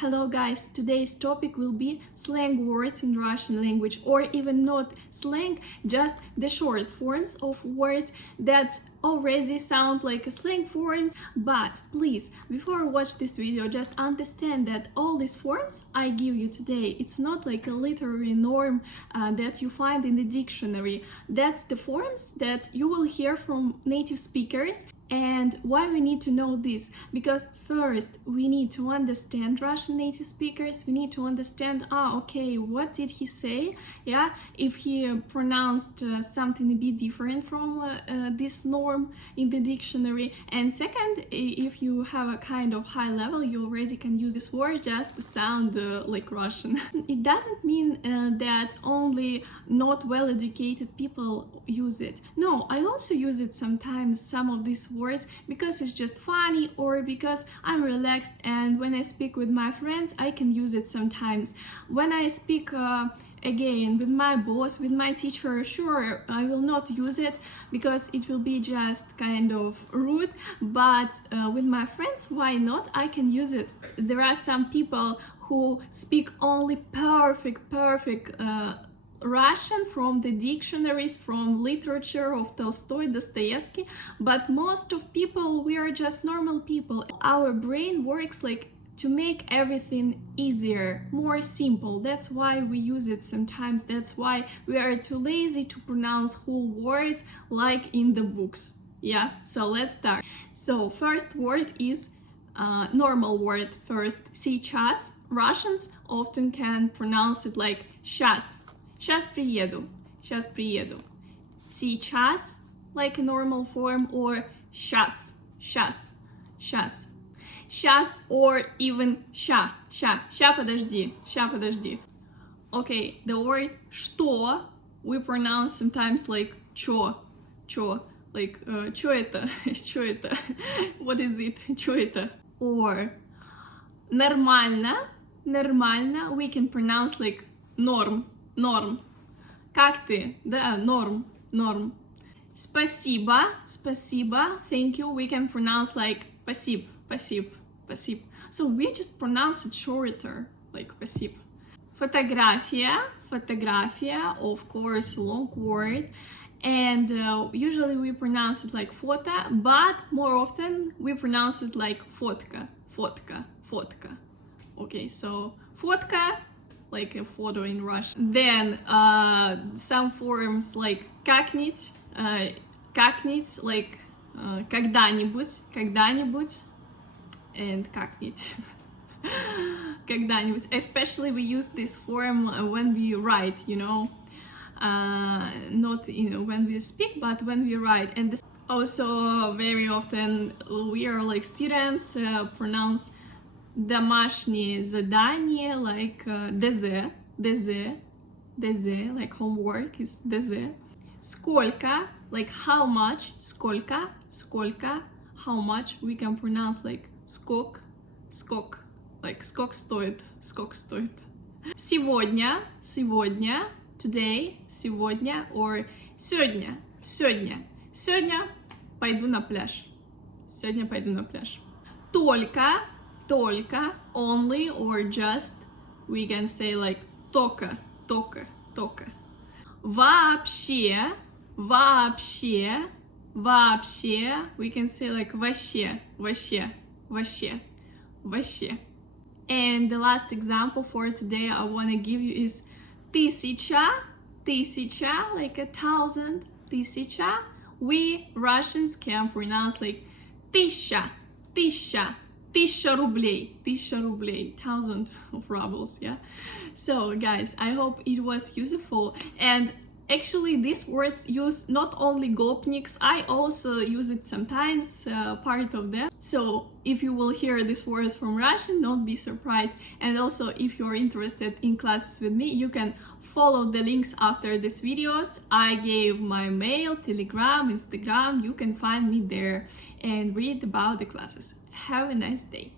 Hello guys, today's topic will be slang words in Russian language, or even not slang, just the short forms of words that already sound like slang forms. But please, before you watch this video, just understand that all these forms I give you today, it's not like a literary norm that you find in the dictionary. That's the forms that you will hear from native speakers. And why we need to know this? Because first we need to understand Russian native speakers. We need to understand, okay, what did he say? Yeah, if he pronounced something a bit different from this norm in the dictionary. And second, if you have a kind of high level, you already can use this word just to sound like Russian. It doesn't mean that only not well-educated people use it. No, I also use it sometimes, some of these words, because it's just funny or because I'm relaxed, and when I speak with my friends I can use it sometimes. When I speak again with my boss, with my teacher, sure, I will not use it because it will be just kind of rude, but with my friends, why not? I can use it. There are some people who speak only perfect Russian from the dictionaries, from literature of Tolstoy, Dostoevsky, but most of people, we are just normal people. Our brain works like to make everything easier, more simple. That's why we use it sometimes. That's why we are too lazy to pronounce whole words like in the books. Yeah, so let's start. So first word is normal word first. Сейчас. Russians often can pronounce it like щас. Сейчас приеду. Сейчас приеду. Сейчас, like a normal form, or щас. Щас. Щас. Щас, or even ща. Ща. Ща подожди. Ща подожди. Okay, the word что we pronounce sometimes like чё. Чё. Like, чё это? Чё это? What is it? Чё это? Or нормально. Нормально we can pronounce like норм. Норм. Как ты? Да, норм. Норм. Спасибо. Спасибо. Thank you. We can pronounce like спасибо. Спасибо. Спасибо. So we just pronounce it shorter, like спасибо. Фотография. Фотография, of course, long word. And usually we pronounce it like фото, but more often we pronounce it like фотка. Фотка. Фотка. Okay, so фотка, like a photo in Russian. Then some forms like как-нибудь, как-нибудь, like когда-нибудь, когда-нибудь, and как-нибудь, когда-нибудь. Especially we use this form when we write, you know, not when we speak, but when we write. And this also very often we are like students pronounce домашнее задание like ДЗ, ДЗ, ДЗ, like homework is ДЗ. Сколько, like how much, сколько, сколько, how much we can pronounce like скок, скок, like скок стоит, скок стоит. Сегодня, сегодня, today, сегодня, or сегодня, сегодня, сегодня пойду на пляж, сегодня пойду на пляж. Только, only, or just, we can say like только, только, только. Вообще, вообще, вообще, we can say like вообще, вообще, вообще, вообще. And the last example for today I want to give you is тысяча, тысяча, like 1,000, тысяча. We Russians can pronounce like тысяча, тысяча. 1000 рублей, 1000 рублей, 1,000 of rubles, yeah. So guys, I hope it was useful. And actually these words use not only gopniks, I also use it sometimes, part of them. So if you will hear these words from Russian, don't be surprised. And also if you're interested in classes with me, you can follow the links after these videos. I gave my mail, Telegram, Instagram, you can find me there and read about the classes. Have a nice day.